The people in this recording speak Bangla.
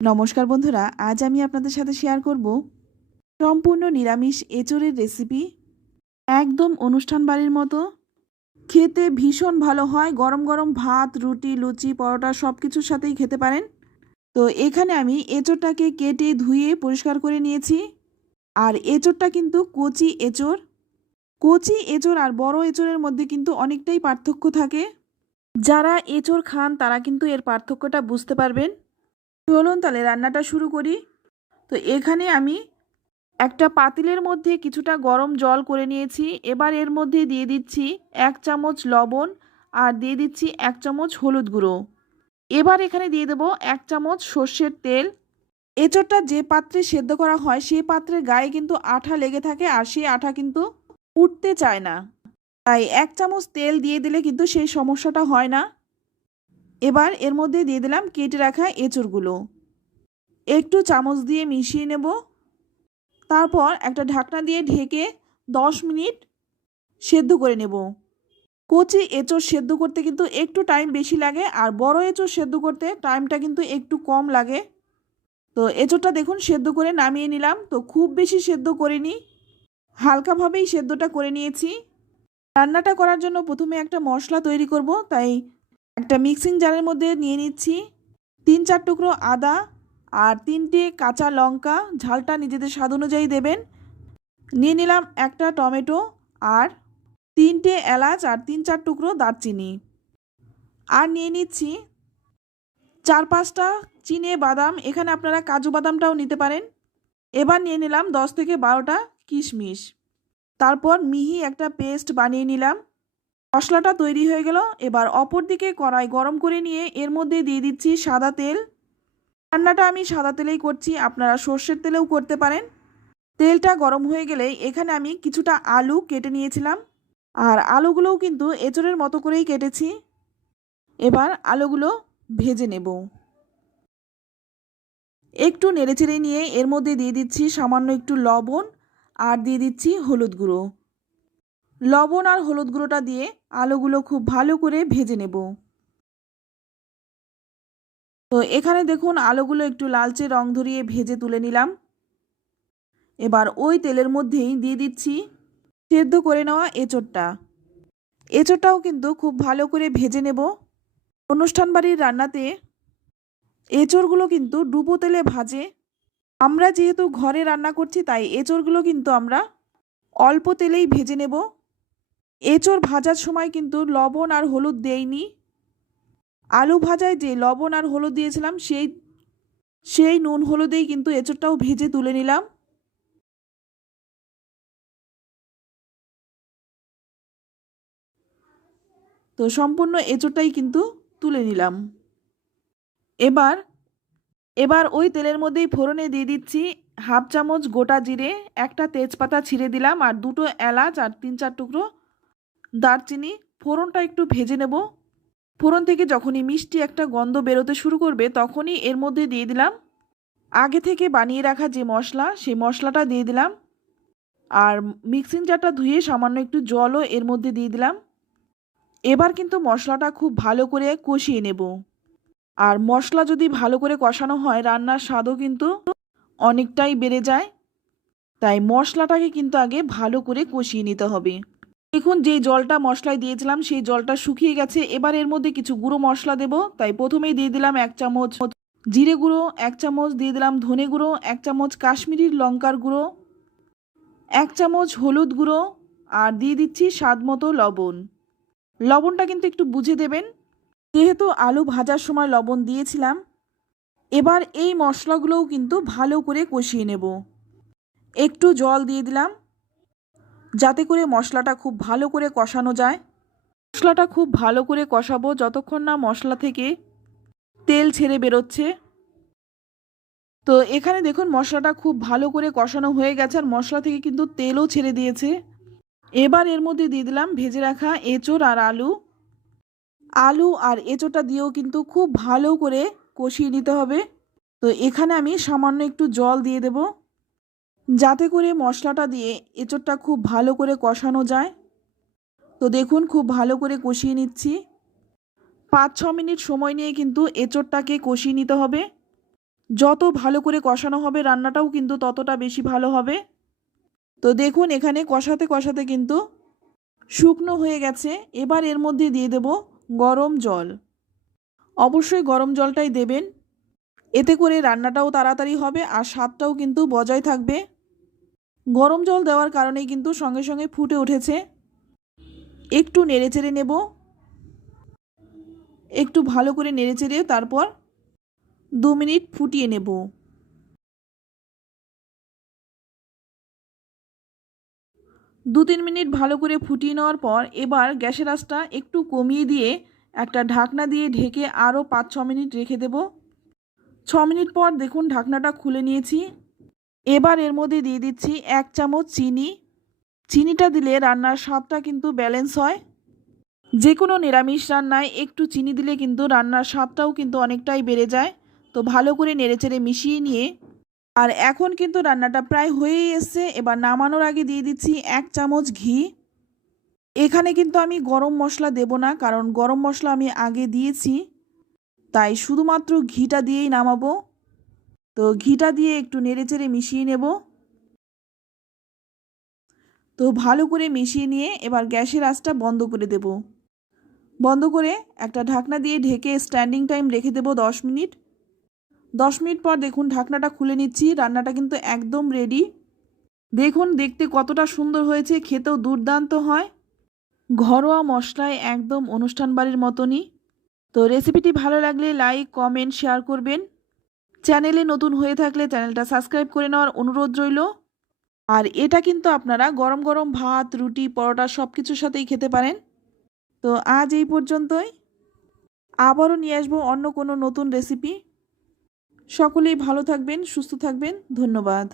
নমস্কার বন্ধুরা, আজ আমি আপনাদের সাথে শেয়ার করব সম্পূর্ণ নিরামিষ এঁচোড়ের রেসিপি। একদম অনুষ্ঠান বাড়ির মতো খেতে ভীষণ ভালো হয়। গরম গরম ভাত, রুটি, লুচি, পরোটা সব কিছুর সাথেই খেতে পারেন। তো এখানে আমি এঁচোড়টাকে কেটে ধুয়ে পরিষ্কার করে নিয়েছি। আর এঁচোড়টা কিন্তু কচি এঁচোড়। কচি এঁচোড় আর বড় এঁচোড়ের মধ্যে কিন্তু অনেকটাই পার্থক্য থাকে। যারা এঁচোড় খান তারা কিন্তু এর পার্থক্যটা বুঝতে পারবেন। চলুন তাহলে রান্নাটা শুরু করি। তো এখানে আমি একটা পাতিলের মধ্যে কিছুটা গরম জল করে নিয়েছি। এবার এর মধ্যে দিয়ে দিচ্ছি 1 চামচ লবণ আর দিয়ে দিচ্ছি 1 চামচ হলুদ গুঁড়ো। এবার এখানে দিয়ে দেবো 1 চামচ সর্ষের তেল। এঁচোড়টা যে পাত্রে সেদ্ধ করা হয় সেই পাত্রের গায়ে কিন্তু আঠা লেগে থাকে, আর সেই আঠা কিন্তু উঠতে চায় না। তাই 1 চামচ তেল দিয়ে দিলে কিন্তু সেই সমস্যাটা হয় না। এবার এর মধ্যে দিয়ে দিলাম কেটে রাখা এঁচোড়গুলো। একটু চামচ দিয়ে মিশিয়ে নেব। তারপর একটা ঢাকনা দিয়ে ঢেকে 10 মিনিট সেদ্ধ করে নেব। কচি এঁচোড় সেদ্ধ করতে কিন্তু একটু টাইম বেশি লাগে, আর বড় এঁচোড় সেদ্ধ করতে টাইমটা কিন্তু একটু কম লাগে। তো এঁচোড়টা দেখুন সেদ্ধ করে নামিয়ে নিলাম। তো খুব বেশি সেদ্ধ করিনি, হালকাভাবেই সেদ্ধটা করে নিয়েছি। রান্নাটা করার জন্য প্রথমে একটা মশলা তৈরি করব, তাই একটা মিক্সিং জারের মধ্যে নিয়ে নিচ্ছি 3-4 টুকরো আদা আর 3টে কাঁচা লঙ্কা। ঝালটা নিজেদের স্বাদ অনুযায়ী দেবেন। নিয়ে নিলাম একটা টমেটো আর 3টে এলাচ আর 3-4 টুকরো দারচিনি। আর নিয়ে নিচ্ছি 4-5টা চিনে বাদাম, এখানে আপনারা কাজু বাদামটাও নিতে পারেন। এবার নিয়ে নিলাম 10 থেকে 12টা কিশমিশ। তারপর মিহি একটা পেস্ট বানিয়ে নিলাম। মশলাটা তৈরি হয়ে গেল। এবার অপর দিকে কড়াই গরম করে নিয়ে এর মধ্যে দিয়ে দিচ্ছি সাদা তেল। রান্নাটা আমি সাদা তেলেই করছি, আপনারা সর্ষের তেলেও করতে পারেন। তেলটা গরম হয়ে গেলে এখানে আমি কিছুটা আলু কেটে নিয়েছিলাম, আর আলুগুলোও কিন্তু এঁচোড়ের মতো করেই কেটেছি। এবার আলুগুলো ভেজে নেব। একটু নেড়েচেড়ে নিয়ে এর মধ্যে দিয়ে দিচ্ছি সামান্য একটু লবণ আর দিয়ে দিচ্ছি হলুদ গুঁড়ো। লবণ আর হলুদ গুঁড়োটা দিয়ে আলুগুলো খুব ভালো করে ভেজে নেব। তো এখানে দেখুন আলুগুলো একটু লালচে রং ধরিয়ে ভেজে তুলে নিলাম। এবার ওই তেলের মধ্যেই দিয়ে দিচ্ছি সেদ্ধ করে নেওয়া এঁচোড়টা। এঁচোড়টাও কিন্তু খুব ভালো করে ভেজে নেব। অনুষ্ঠান বাড়ির রান্নাতে এঁচোড়গুলো কিন্তু ডুবো তেলে ভাজে। আমরা যেহেতু ঘরে রান্না করছি তাই এঁচোড়গুলো কিন্তু আমরা অল্প তেলেই ভেজে নেব। এঁচোড় ভাজার সময় কিন্তু লবণ আর হলুদ দেইনি। আলু ভাজায় যে লবণ আর হলুদ দিয়েছিলাম সেই নুন হলুদেই কিন্তু এঁচোড়টাও ভেজে তুলে নিলাম। তো সম্পূর্ণ এঁচোড়টাই কিন্তু তুলে নিলাম। এবার ওই তেলের মধ্যেই ফোড়নে দিয়ে দিচ্ছি 1/2 চামচ গোটা জিরে, একটা তেজপাতা ছিঁড়ে দিলাম আর 2টো এলাচ আর 3-4 টুকরো দারচিনি। ফোড়নটা একটু ভেজে নেব। ফোড়ন থেকে যখনই মিষ্টি একটা গন্ধ বেরোতে শুরু করবে তখনই এর মধ্যে দিয়ে দিলাম আগে থেকে বানিয়ে রাখা যে মশলা, সেই মশলাটা দিয়ে দিলাম। আর মিক্সিং জারটা ধুয়ে সামান্য একটু জলও এর মধ্যে দিয়ে দিলাম। এবার কিন্তু মশলাটা খুব ভালো করে কষিয়ে নেব। আর মশলা যদি ভালো করে কষানো হয় রান্নার স্বাদও কিন্তু অনেকটাই বেড়ে যায়। তাই মশলাটাকে কিন্তু আগে ভালো করে কষিয়ে নিতে হবে। দেখুন যেই জলটা মশলায় দিয়েছিলাম সেই জলটা শুকিয়ে গেছে। এবার এর মধ্যে কিছু গুঁড়ো মশলা দেব। তাই প্রথমেই দিয়ে দিলাম 1 চামচ জিরে গুঁড়ো, 1 চামচ দিয়ে দিলাম ধনে গুঁড়ো, 1 চামচ কাশ্মীরি লঙ্কার গুঁড়ো, 1 চামচ হলুদ গুঁড়ো আর দিয়ে দিচ্ছি স্বাদ মতো লবণ। লবণটা কিন্তু একটু বুঝে দেবেন, যেহেতু আলু ভাজার সময় লবণ দিয়েছিলাম। এবার এই মশলাগুলোও কিন্তু ভালো করে কষিয়ে নেব। একটু জল দিয়ে দিলাম যাতে করে মশলাটা খুব ভালো করে কষানো যায়। মশলাটা খুব ভালো করে কষাবো যতক্ষণ না মশলা থেকে তেল ছেড়ে বেরোচ্ছে। তো এখানে দেখুন মশলাটা খুব ভালো করে কষানো হয়ে গেছে আর মশলা থেকে কিন্তু তেলও ছেড়ে দিয়েছে। এবার এর মধ্যে দিয়ে দিলাম ভেজে রাখা এঁচোড় আর আলু আর এঁচোড়টা দিয়েও কিন্তু খুব ভালো করে কষিয়ে নিতে হবে। তো এখানে আমি সামান্য একটু জল দিয়ে দেব যাতে করে মশলাটা দিয়ে এঁচোড়টা খুব ভালো করে কষানো যায়। তো দেখুন খুব ভালো করে কষিয়ে নিচ্ছি। 5-6 মিনিট সময় নিয়ে কিন্তু এঁচোড়টাকে কষিয়ে নিতে হবে। যত ভালো করে কষানো হবে রান্নাটাও কিন্তু ততটা বেশি ভালো হবে। তো দেখুন এখানে কষাতে কষাতে কিন্তু শুকনো হয়ে গেছে। এবার এর মধ্যে দিয়ে দেব গরম জল। অবশ্যই গরম জলটাই দেবেন, এতে করে রান্নাটাও তাড়াতাড়ি হবে আর স্বাদটাও কিন্তু বজায় থাকবে। গরম জল দেওয়ার কারণেই কিন্তু সঙ্গে সঙ্গে ফুটে উঠেছে। একটু নেড়েচেড়ে নেব, একটু ভালো করে নেড়েচেড়ে তারপর 2 মিনিট ফুটিয়ে নেব। 2-3 মিনিট ভালো করে ফুটিয়ে নেওয়ার পর এবার গ্যাসের আঁচটা একটু কমিয়ে দিয়ে একটা ঢাকনা দিয়ে ঢেকে আরও 5-6 মিনিট রেখে দেব। 6 মিনিট পর দেখুন ঢাকনাটা খুলে নিয়েছি। এবার এর মধ্যে দিয়ে দিচ্ছি 1 চামচ চিনি। চিনিটা দিলে রান্নার স্বাদটা কিন্তু ব্যালেন্স হয়। যে কোনো নিরামিষ রান্নায় একটু চিনি দিলে কিন্তু রান্নার স্বাদটাও কিন্তু অনেকটাই বেড়ে যায়। তো ভালো করে নেড়েচেড়ে মিশিয়ে নিয়ে আর এখন কিন্তু রান্নাটা প্রায় হয়েই এসছে। এবার নামানোর আগে দিয়ে দিচ্ছি 1 চামচ ঘি। এখানে কিন্তু আমি গরম মশলা দেব না, কারণ গরম মশলা আমি আগে দিয়েছি, তাই শুধুমাত্র ঘিটা দিয়েই নামাবো। তো ঘিটা দিয়ে একটু নেড়েচেড়ে মিশিয়ে নেব। তো ভালো করে মিশিয়ে নিয়ে এবার গ্যাসের আঁচটা বন্ধ করে দেব। বন্ধ করে একটা ঢাকনা দিয়ে ঢেকে স্ট্যান্ডিং টাইম রেখে দেব 10 মিনিট। 10 মিনিট পর দেখুন ঢাকনাটা খুলে নিচ্ছি। রান্নাটা কিন্তু একদম রেডি। দেখুন দেখতে কতটা সুন্দর হয়েছে, খেতেও দুর্দান্ত হয়। ঘরোয়া মশলায় একদম অনুষ্ঠান বাড়ির মতনই। তো রেসিপিটি ভালো লাগলে লাইক, কমেন্ট, শেয়ার করবেন। চ্যানেলে নতুন হয়ে থাকলে চ্যানেলটা সাবস্ক্রাইব করে নেওয়ার অনুরোধ রইল। আর এটা কিন্তু আপনারা গরম গরম ভাত, রুটি, পরোটা সব কিছুর সাথেই খেতে পারেন। তো আজ এই পর্যন্তই। আবারও নিয়ে আসবো অন্য কোনো নতুন রেসিপি। সকলেই ভালো থাকবেন, সুস্থ থাকবেন। ধন্যবাদ।